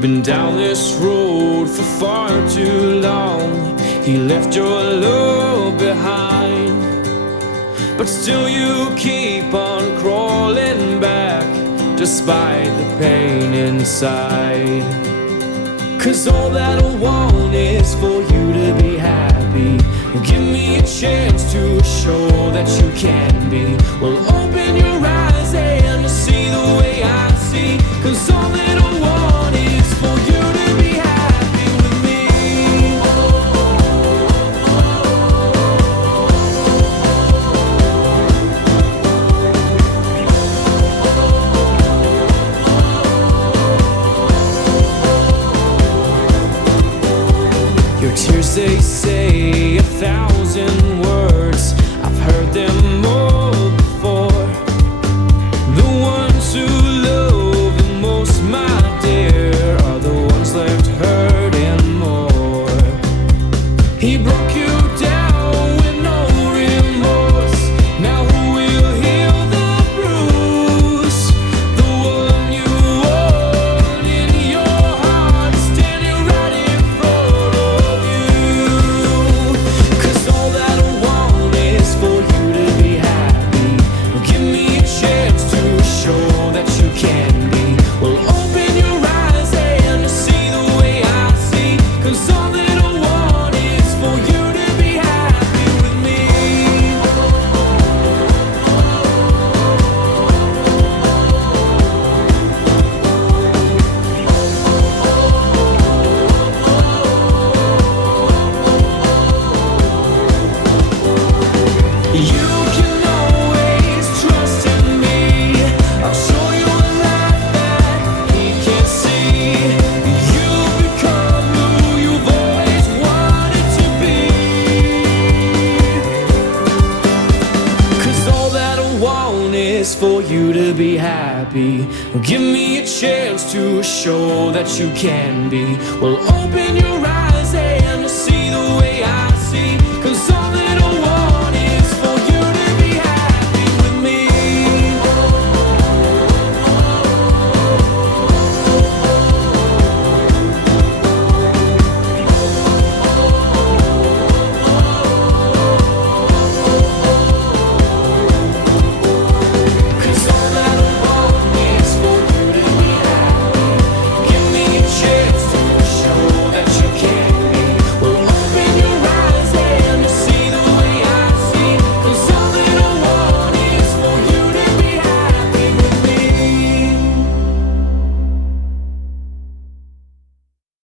You've been down this road for far too long. He left your love behind, but still you keep on crawling back despite the pain inside. 'Cause all that I want is for you to be happy. Give me a chance to show that you can be. Well, open your eyes and see the way I see. 'Cause all that I want is for you to be happy with me. Your tears, they say 1,000 words. I've heard them all before. The ones who love the most, my dear, are the ones left hurting more. He broke you down with no remorse. Now who will heal the bruise? The one you want in your heart, standing right in front of you. 'Cause all that I want is for you to be happy. Give me a chance to show that you can be. Well, open your eyes and see the way I see. 'Cause all that I want is for you to be happy with me. You can always trust in me. I'll show you a life that he can't see. You'll become who you've always wanted to be. 'Cause all that I want is for you to be happy. Give me a chance to show that you can be. Well, open your